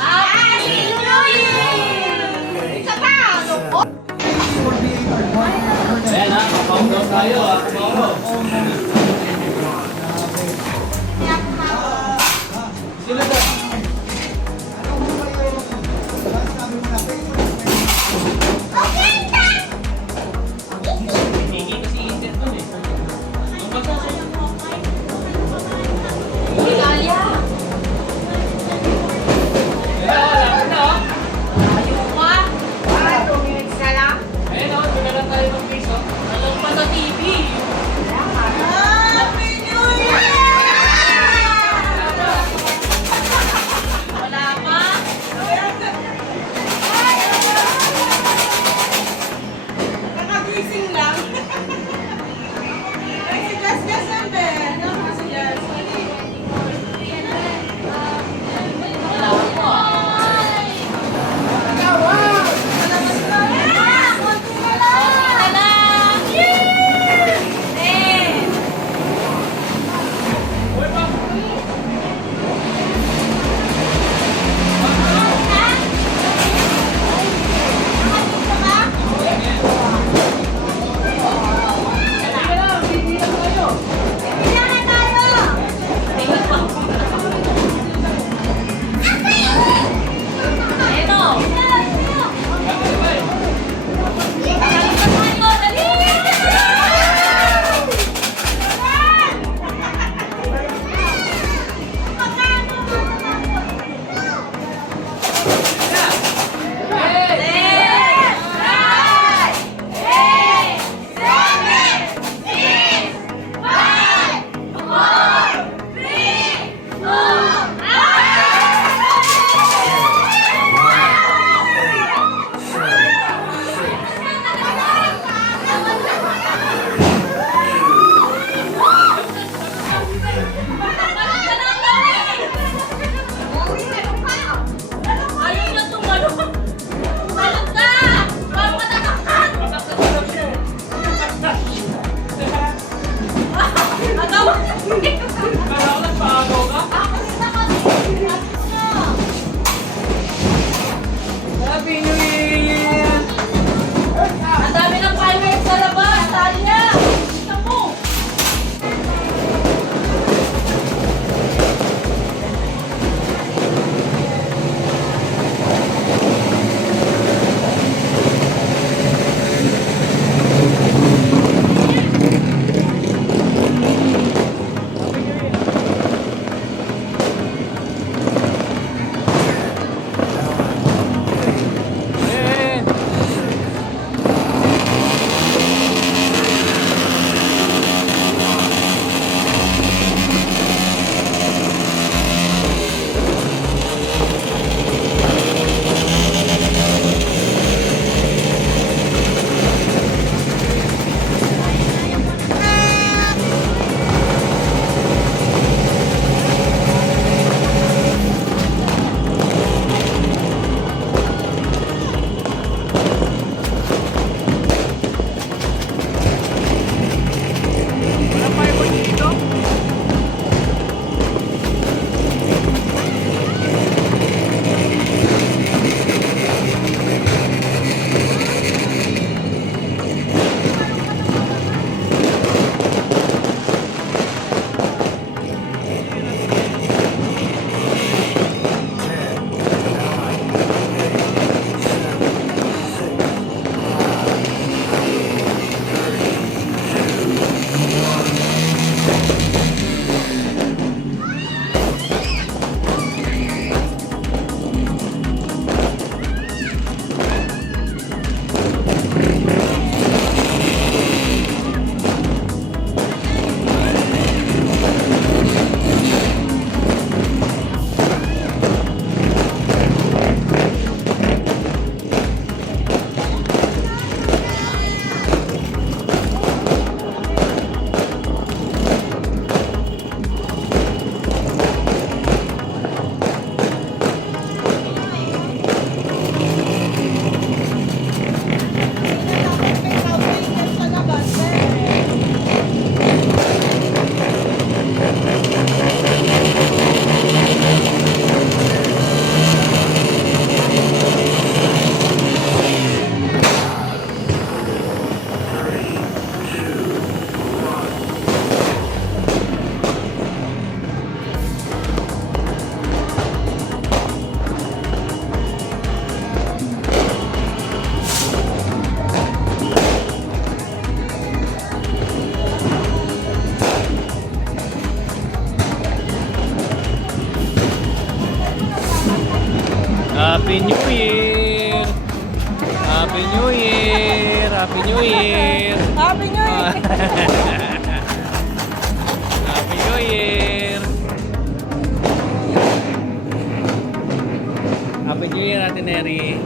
Happy New Year! Isa pa! Ayan ha, kapaulos tayo ha, kapaulos. Sino ba? Ayaw niya Happy New Year! Happy New Year! Happy New Year! Happy New Year! Happy New Year! Happy New Year, Ate Neri.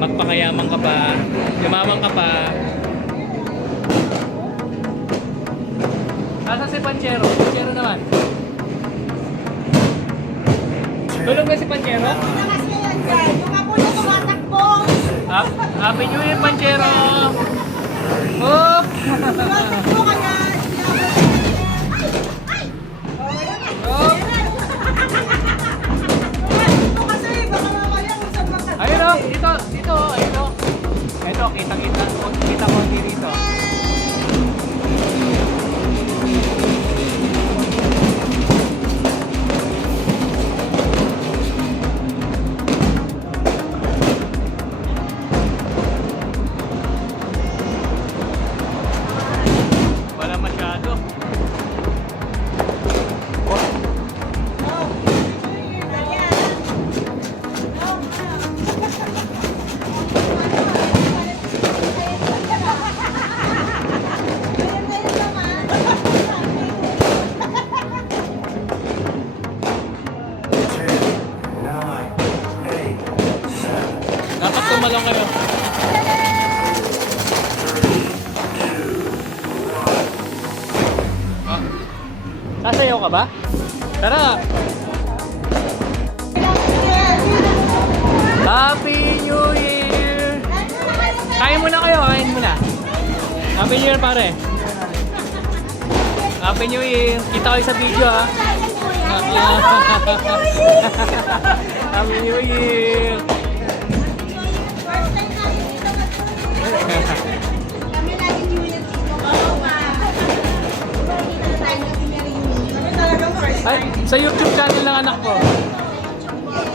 Magpakayaman ka pa. Yumaman ka pa. Asa si Panchero? Panchero naman. Tulog ba si Panchero? Lakas na yan dyan. Yung apo na tumatakbo. Happy New Year, Panchero! Oh! Tumatakbo ka na. Ay! Oh! Tumatakbo kasi. Baka mamaya kung saan makatulog. Ayun o! Dito! Ayun o! Ito, kita ko dito. Wala masyado. Dapat tumalong kayo. Ah. Sasayaw ka ba? Tara! Happy New Year! Kain muna kayo, kain muna. Happy New Year, pare. Happy New Year. Kita kayo sa video, ha. Happy New Year. First time namin dito kami lagi New Year dito. Oo nga. Kita na tayo ng New Year reunion. Kami talagang first Ay, sa YouTube channel ng anak ko.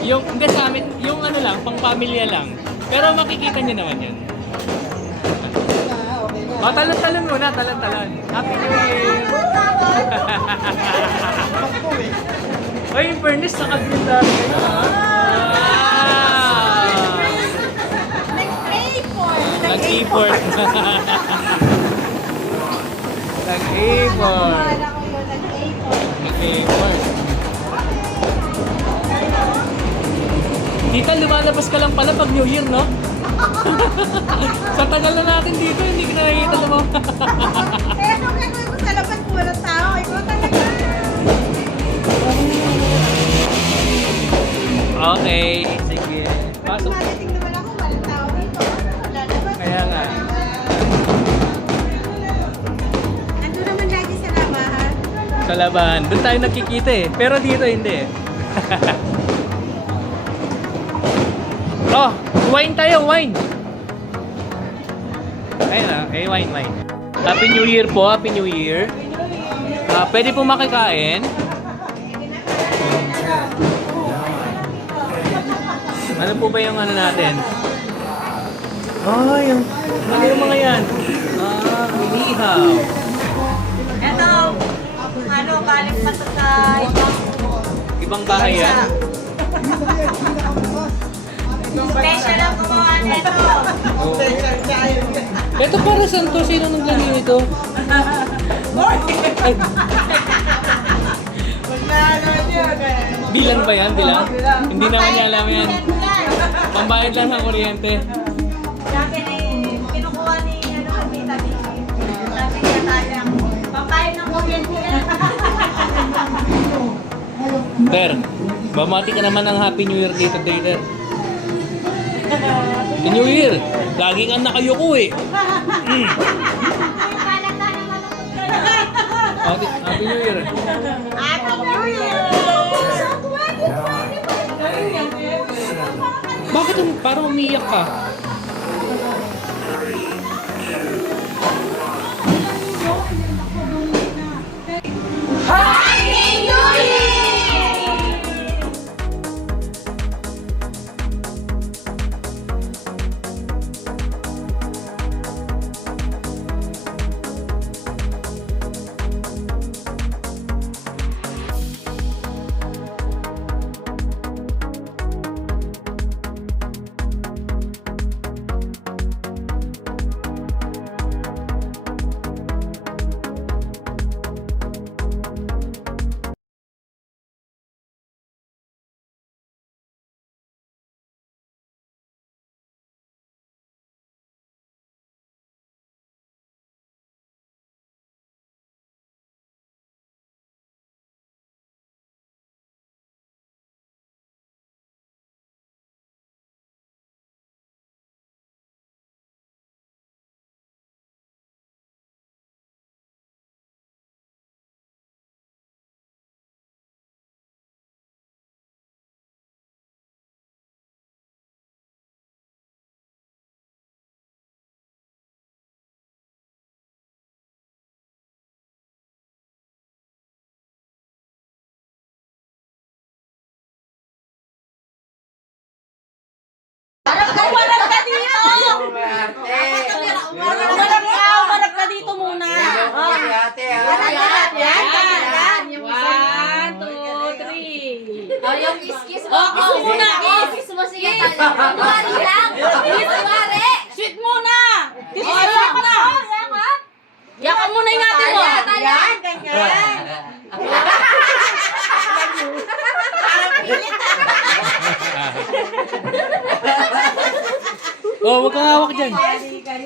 Yung, hindi sa amin, yung ano lang, pang pamilya lang. Pero makikita niyo naman yan. O, talon-talon muna, talon-talon. Happy New Year! Ay, in fairness, naka-green dati kayo, ha? Wow! Nag-import. Nag-import. Nag-import. Tita, lumalabas ka lang pala pag New Year, no? Sa tagal na natin dito, hindi ka nakikita lumabas. Kaya nung gagawin ko sa labas, walang tao. Ikaw talaga. Okay, sige. Pasok. Madating naman ako, walang tao dito. Lalabas. Kaya nga. Ando naman lagi sa labahan. Sa laban. Doon tayo nagkikita eh. Pero dito hindi eh. Oh, wine tayo, wine. Ayun na, okay, wine. Happy New Year po, Happy New Year. Pwede po makikain. Ano po ba yung ano natin? Oh, yung mga yan. Inihaw. Ito, galing pa to sa Ibang bahay yan. Special ang gumawa nito. Oh. Ito para saan to? Sino naglagay nito? Ay, bilang ba yan? Bilang? Hindi naman niya alam yan. Pambayad lang ng kuryente. Sabi ni, kinukuha ni Tita ni, sabi niya tayo, pampayin ng kuryente yan. Ter, bamati ka naman ng Happy New Year dito, Ter. Happy New Year! Lagi kang nakayuko eh. Happy New Year. Bakit parang umiyak ka? Kunwari lang. Hindi kunwari. Sweet muna! Tito, Oh, yakap yakap. na! Yakap muna yung ate mo! Yan, ganyan! Oh, wag kang hawak dyan. Kari-kari.